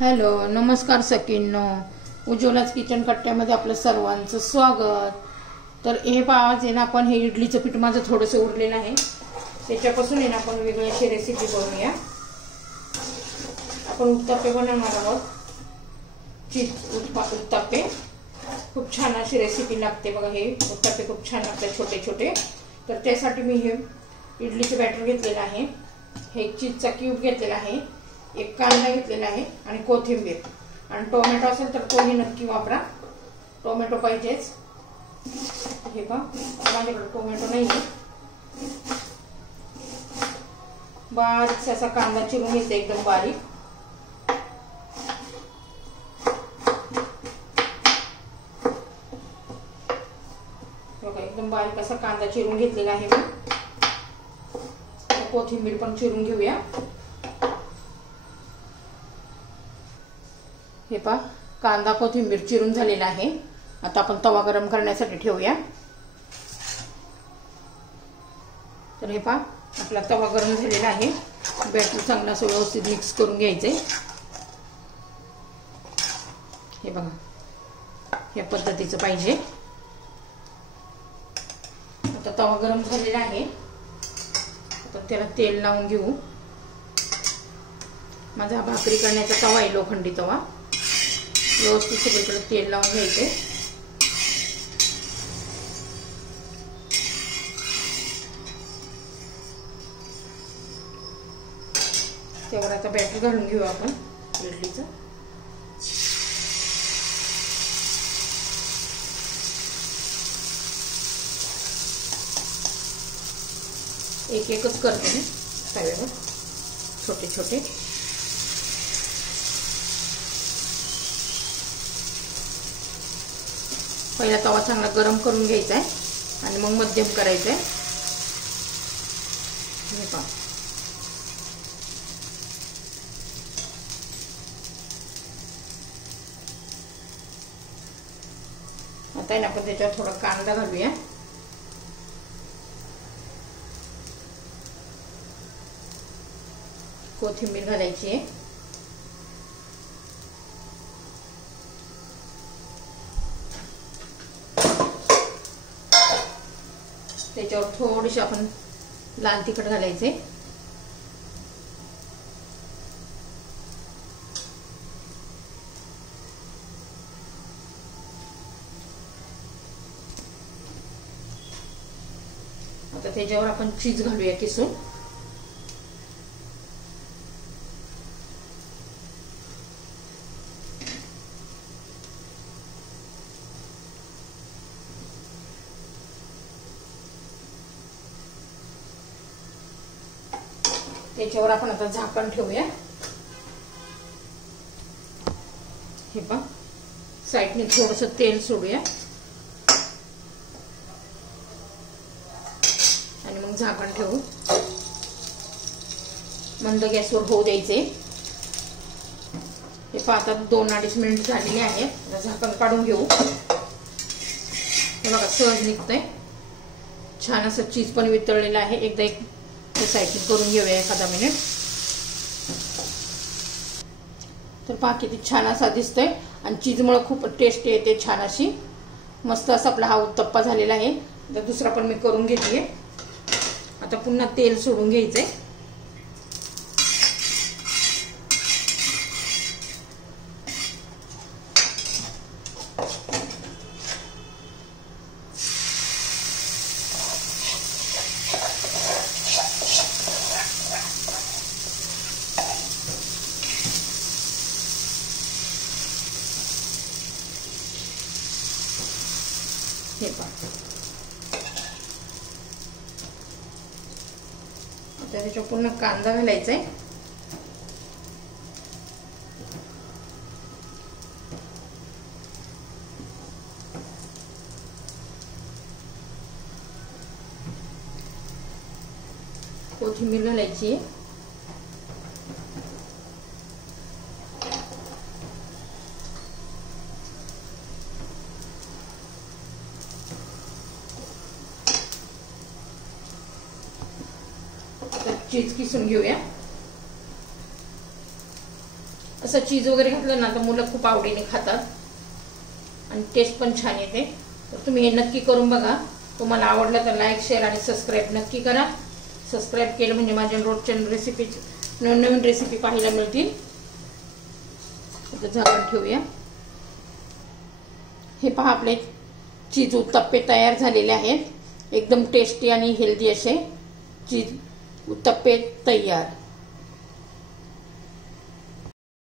Hello, नमस्कार सखींनो. उज्ज्वलाच kitchen कट्ट्यामध्ये आपलं सर्वांचं स्वागत. तर हे पहा, आज आहे ना आपण हे इडलीचं पीठ माझं थोडंसं उरलेलं आहे, त्याच्यापासून आहे ना आपण वेगळी अशी रेसिपी बनवूया. आपण उत्तप्पे बनवणार आहोत, चीज उत्तप्पे. खूप छान अशी रेसिपी लागते बघा. हे उत्तप्पे खूप छान लागतात छोटे छोटे. तर त्यासाठी मी हे इडलीचं बॅटर घेतलेलं आहे, हे चीजचा क्यूब घेतलेला आहे, एक कांदा घेतलेला आहे आणि कोथिंबीर आणि टोमॅटो असेल तर तोही नक्की वापरा, टोमॅटो पाहिजेच. हे पहा, माझ्याकडे टोमॅटो नाही आहे. बारीक असा कांदा चिरून घ्यायचा, एकदम बारीक. बघा, एकदम बारीक असा कांदा चिरून घेतलेला आहे मी. कोथिंबीर पण चिरून घेऊया. हे पहा, कांदा कोथिंबीर चिरून झालेला आहे. आता आपण तवा गरम करण्यासाठी ठेवूया. तर हे पहा, आपला तवा गरम झालेला आहे. बॅटर चांगला असं व्यवस्थित मिक्स करून घ्यायचंय. हे बघा, या पद्धतीचं पाहिजे. आता तवा गरम झालेला आहे, आता त्याला तेल लावून घेऊ. माझा भाकरी करण्याचा तवा आहे, लोखंडी तवा. व्यवस्थित सगळीकडे तेल लावून घ्यायचे. त्यावर आता बॅटर घालून घेऊ आपण इडलीचं. एक एकच करते मी तव्यावर, छोटे छोटे. पहिला तवा चांगला गरम करून घ्यायचा आहे आणि मग मध्यम करायचा आहे. हे पहा, आता आहे ना आपण त्याच्यावर थोडा कांदा घालूया. कोथिंबीर घालायची आहे. त्याच्यावर थोडीशी आपण लाल तिखट घालायचे. आता त्याच्यावर आपण चीज घालूया किसून. त्याच्यावर आपण आता झाकण ठेवूया. हे पहा, साईडने थोडंसं तेल सोडूया आणि मग झाकण ठेवू. मंद गॅसवर होऊ द्यायचे. हे पहा, आता 2-2.5 मिनिट झालेले आहेत. आता झाकण काढून घेऊ. हे बघा, सहज निघतंय. छान असं चीज पण वितळलेलं आहे. एकदा एक साईडने करून घेऊया एखादा मिनिट. तर पहा, किती छान असा दिसतोय आणि चीजमुळे खूप टेस्ट येते छान अशी. मस्त असा आपला हा उत्तप्पा झालेला आहे. तर दुसरा पण मी करून घेतलीये. आता पुन्हा तेल सोडून घ्यायचंय. हे पहा, आता त्याच्यावर पुन्हा कांदा घालायचा आहे. कोथिंबीर घालायची आहे. चीज किसून घेऊया. असं चीज वगैरे घातलं ना तर मुलं खूप आवडीने खातात आणि टेस्ट पण छान येते. तर तुम्ही हे नक्की करून बघा. तुम्हाला आवडलं तर लाईक शेअर आणि सबस्क्राईब नक्की करा. सबस्क्राईब केलं म्हणजे माझ्या रोजच्या रेसिपी नवीन रेसिपी पाहायला मिळतील. आता झाकण ठेवूया. हे पहा आपले चीज उत्तप्पे तयार झालेले आहेत. एकदम टेस्टी आणि हेल्दी असे चीज उत्तप्पे तयार.